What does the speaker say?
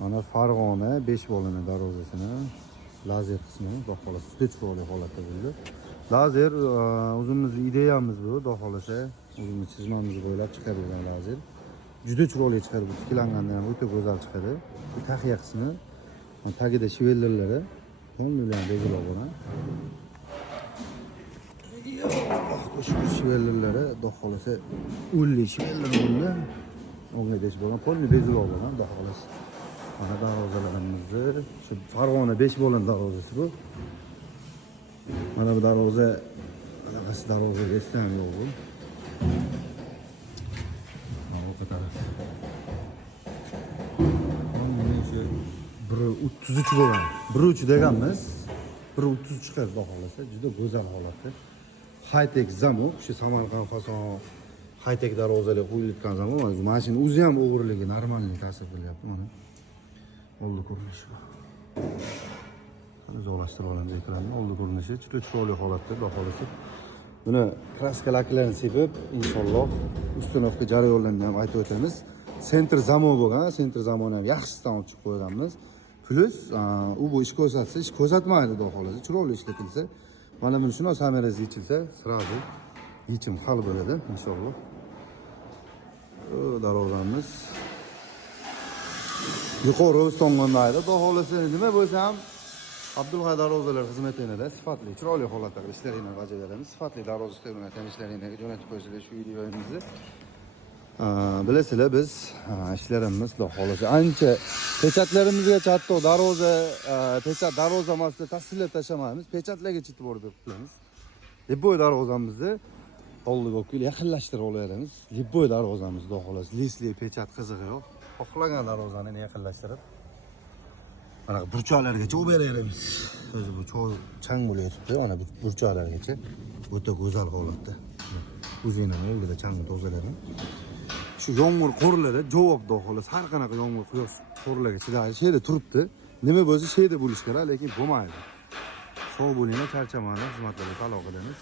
Mana Farg'ona 5 bo'lini darvozasini lazer qismi, xudo xolasa juda chiroyli holatda bo'ldi. Lazer o'zimizning ideyamiz bu, xudo xolasa o'zimiz chizmamiz bo'ylab chiqarilgan lazer. Juda chiroyli chiqadi, bu tiklangandan ham o'ta go'zal chiqadi. Bu taxiya qismi, tagida shivellerlari to'liq bezalib bo'lgan. Şu shivellerlari, xudo xolasa 50 shiveller bo'ldi. Onga desh bo'lgan, to'liq bezalib bo'lgan, xudo xolasa. Mana darvozalarimizni, shu Farg'ona 5 bo'lin darvozasi bu. Mana bu darvoza, anaqasi darvoza esdan yo'q bu. Mana bu taraf. Mana shu 1.33 bo'lgan. 1.3 deganmiz. 1.33 chiqadi, xudo xolasa, juda go'zal holatda. High-tech zamok, shu Samarqand fason high-tech darvozalar qo'yilgan zamon, mashina o'zi ham o'g'irligi normalniy ta'sir qilyapti mana. Oldi ko'rinishi bu. Qani joylashtirib olamiz ekranni. Oldi ko'rinishi juda chiroyli holatda, xudo xolasa. Buni kraska laklarini sepib, inshaalloh ustunovka jarayonlarini ham aytib o'tamiz. Sentr zamon bo'lgan, sentr zamonni ham yaxshisidan olib chiqib qo'yganmiz. Plus, u bu ish ko'rsatsa, ish ko'rsatmaydi, xudo xolasa. Chiroyli ishlatilsa, mana buni shunday samarasi yechilsa, sirazi yechim hal bo'ladi, inshaalloh. Darvozamiz yuqori O'stongonda, xudo xolasa, nima bo'lsa ham Abdulg'ay darvozalar xizmatida sifatli, chiroyli holatda ishlarini bajaramiz. Sifatli darvoza ustalarini tanishlarini jo'natib qo'yinglar shu videomizni. Bilasizlar, biz ishlarimiz, xudo xolasa, ancha pechatlarimizgacha hatto darvoza, pechat darvoza emasda tasvirlab tashlamaymiz. Pechatlarga yetib borib qilamiz. Libboy darvozamizni oldiga qo'yib yaqinlashtirib olamiz. Libboy darvozamiz, xudo xolasa, lisli pechat qizig'i yo'q. Xohlagan darvozani yaqinlashtirib mana burchoqlargacha olib beramiz. O'zi bu chang bo'layapti, mana bu burchoqlargacha o'ta go'zal holatda. O'zingizning oldida changni tozaladim. Shu yomg'ir qo'rlari javob, xudo xolasa, har qanaqa yomg'ir quyosh qo'rlarga chidaydi. Shu yerda turibdi. Nima bo'lsa shu yerda bo'lish kerak, lekin bo'lmaydi. Sog' bo'linglar, charchamanglar, xizmatlarga aloqa qilamiz.